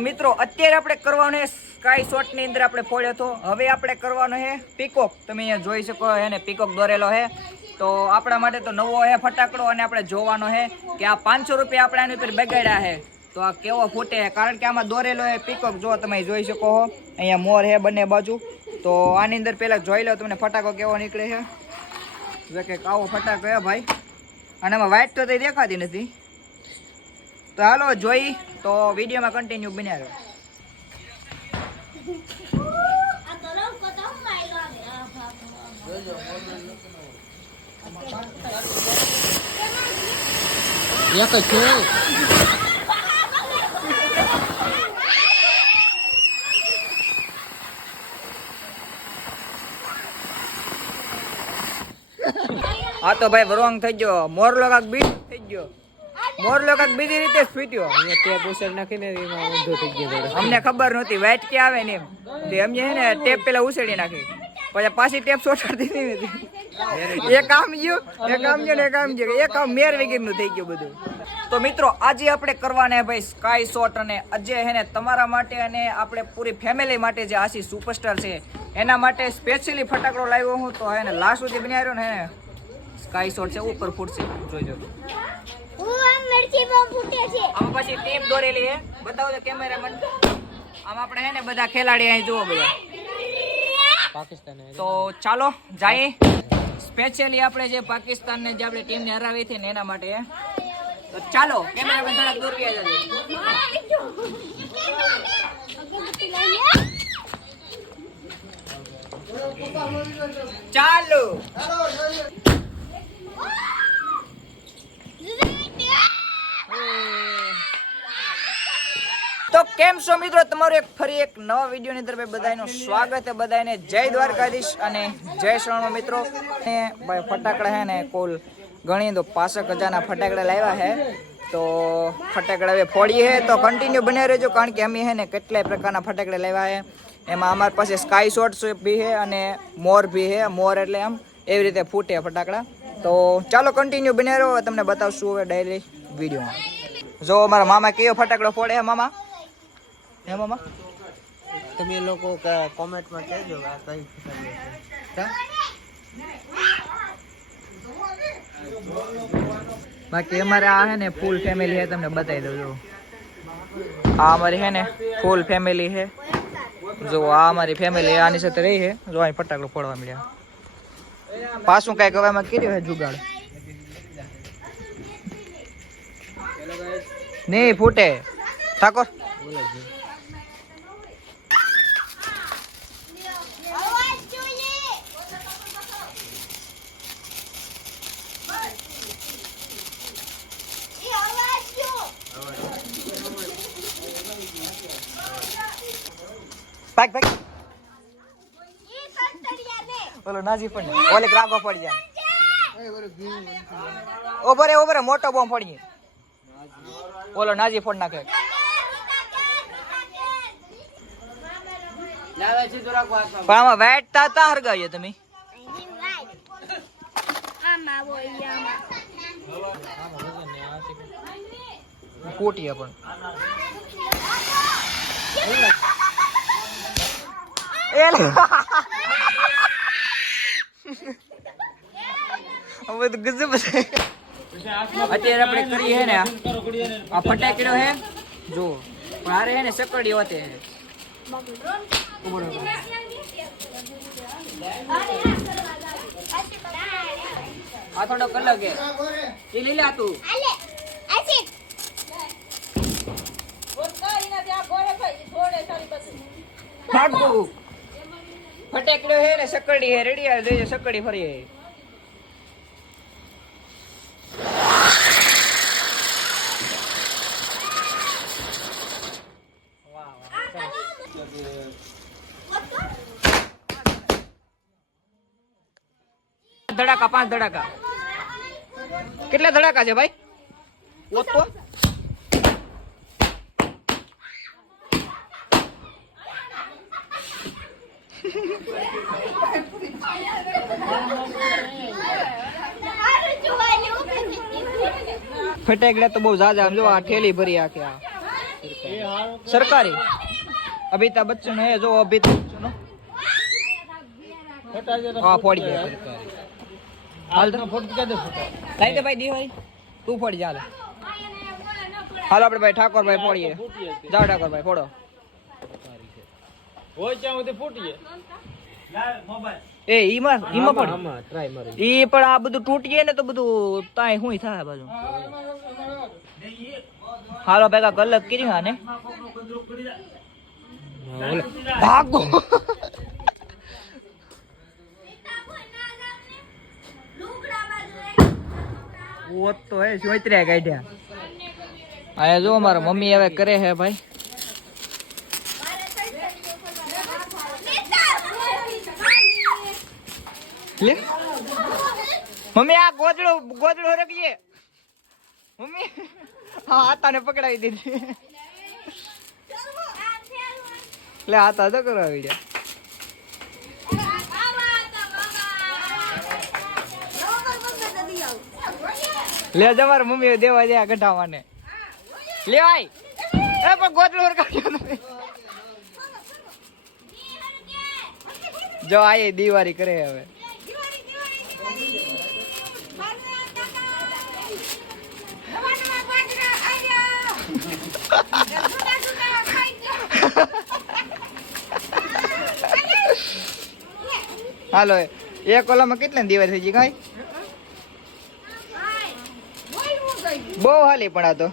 મિત્રો, અત્યારે આપણે કરવાનો સ્કાય શોટની અંદર આપણે ફોડ્યો હતો. હવે આપણે કરવાનો છે પીકોક તમે અહીંયા જોઈ શકો એને પીકોક દોરેલો છે. તો આપણા માટે તો નવો છે ફટાકડો અને આપણે જોવાનો છે કે આ પાંચસો રૂપિયા આપણે આની ઉપર બગાડ્યા છે. તો આ કેવો ફૂટે કારણ કે આમાં દોરેલો છે પીકોક જો તમે જોઈ શકો છો અહીંયા મોર છે બંને બાજુ. તો આની અંદર પહેલાં જોઈ લો તમને ફટાકો કેવો નીકળે છે. જો કે આવો ફટાકો હે ભાઈ. અને એમાં વાઇટ તો તે દેખાતી નથી. તો હાલો, જોઈ તો વિડીયોમાં કન્ટિન્યુ બન્યા રહો. રંગ એક છે. હા તો ભાઈ વરોંગ થઈ ગયો. મોરલો કાક બીટ થઈ ગયો. મોરલો કાક બીજી રીતે ફીટ્યો. ટેપ ઉછેર નાખીને એમાં ઊંધો થઈ ગયો અમને ખબર નહોતી વાઇટ કે આવે ને એમ. તે અમને છે ને, ટેપ પેલા ઉછેડી નાખી. પછી પાછી ટેપ ચોટાડી દીધી નથી એ કામ ગયું એ કામ ગયું ને એ કામ ગયું. એ કામ મેર વગેરેનું થઈ ગયું બધું. તો મિત્રો, આજે આપણે કરવાના ભાઈ સ્કાય શોટ અને અજય હે ને તમારા માટે અને આપણે પૂરી ફેમિલી માટે જે આશી સુપરસ્ટાર છે, એના માટે સ્પેશિયલી ફટાકડો લાવ્યો હું. તો હે ને લાસ્ટ સુધી બનાવ્યો હે ને સ્કાય શોટ છે, ઉપર ફૂટશે. જોઈજો હું આ બોમ્બ ફૂટે છે. આમાં પછી ટીમ દોરેલી છે. બતાવો તો કેમેરામેન. આમ આપણે હે ને બધા ખેલાડી અહીં જુઓ બધા. પાકિસ્તાન તો ચાલો જઈએ સ્પેશિયલી આપણે જે પાકિસ્તાનને જે આપણે ટીમને હરાવી હતી ને એના માટે. તો ચાલો કેમેરામેન થોડાક દૂર ગયા જજો. ચાલો. કેમ છો મિત્રો? તમારું એક ફરી એક નવા વિડીયોની અંદર ભાઈ બધાનું સ્વાગત છે. બધાને જય દ્વારકાધીશ અને જય શ્રવણ મિત્રો. ને ભાઈ ફટાકડા હે ને કુલ ગણી તો પાસઠ હજારના ફટાકડા લાવ્યા હે તો ફટાકડા હવે ફોડીએ હે તો કન્ટિન્યુ બન્યા રહેજો, કારણ કે અમે હે ને કેટલાય પ્રકારના ફટાકડા લાવ્યા હે એમાં અમારી પાસે સ્કાય શોટ્સ બી છે અને મોર બી હે મોર એટલે આમ એવી રીતે ફૂટે ફટાકડા. તો ચાલો કન્ટિન્યુ બન્યા રહો. તમને બતાવશું હવે ડાયરી વિડીયોમાં. જો મારા મામા કયો ફટાકડો ફોડે મામા? હે, મામા? તમે લોકો કોમેન્ટમાં કહેજો આ કઈ બાકી અમારે આ હે ને ફૂલ ફેમિલી છે તમને બતાવી દઉં આ અમારી હે ને ફૂલ ફેમિલી છે જો આ અમારી ફેમિલી આની સાથે રહી હે. જો અહીં ફટાકડો ફોડવા મળ્યા પાછું કંઈક હવે એમાં કર્યું હે જુગાડ? નહીં, ફૂટે. ઠાકોર બોલો જ. અવાજ જોઈએ એ અવાજ જો પાક ને ઓલો નાજી પણ ઓલે ગ્રાગો પડી જાય ઓબરે ઓબરે મોટો બોમ્બ પડી ઓલો નાજી ફોડ નાખે. હરગાવીએ તમે. કોટીએ પણ. હવે તો ગજબ છે. અત્યારે આપણે કરીએ હે ને આ. ફટાકડો હે. જો પણ હારે હે ને સકડી હોતે હે. આ થોડો અલગ હે. એ લીલા તું. આલે આશિક ભાગવું. ફટાકડો હે ને સકડી હે રેડી આ જોઈએ સકડી ફરી હે ધડાકા, પાંચ ધડાકા. કેટલા ધડાકા છે ભાઈ? ઓતો સારું જોવાનું ફટાકડા તો બહુ ઝાઝા આમ જો, આ ઠેલી ભરી આખી આ. સરકારી. અમિતાભ બચ્ચન હે જો અમિતાભ બચ્ચન. હા, ફોડી ગયા હાલ તો. કે દે ભાઈ દિવાળી. તું ફોડી જા હાલ. આપણે ભાઈ ઠાકોરભાઈ ફોડીએ. જાઓ ઠાકોરભાઈ, ફોડો. એ ઈમાં ઈમાં પડી ટ્રાય મારી. ઈ પણ આ બધું તૂટી જાય ને તો બધું તાય હુંય થાય બાજુ હાલો ભેગા કલક કરી હા ને ભાગો. ઓત તો હે સોતર્યા કાઢ્યા અહીંયા જો મારા મમ્મી હવે કરે હે ભાઈ. લે. મમ્મી, આ ગોદડો ગોદડો રખજે. મમ્મી હા હાથાને પકડાવી દીધી. લે હાથા તો કરાવી દે લે તમારે મમ્મી દેવા જાય ગઢાવાને. લે આય એ, પણ ગોદડો તમે. જો, આ દિવાળી કરે હવે. હાલો એક ઓલામાં કેટલા દિવસ થઈ ગઈ કાંઈ? બહુ હાલી પણ આ તો.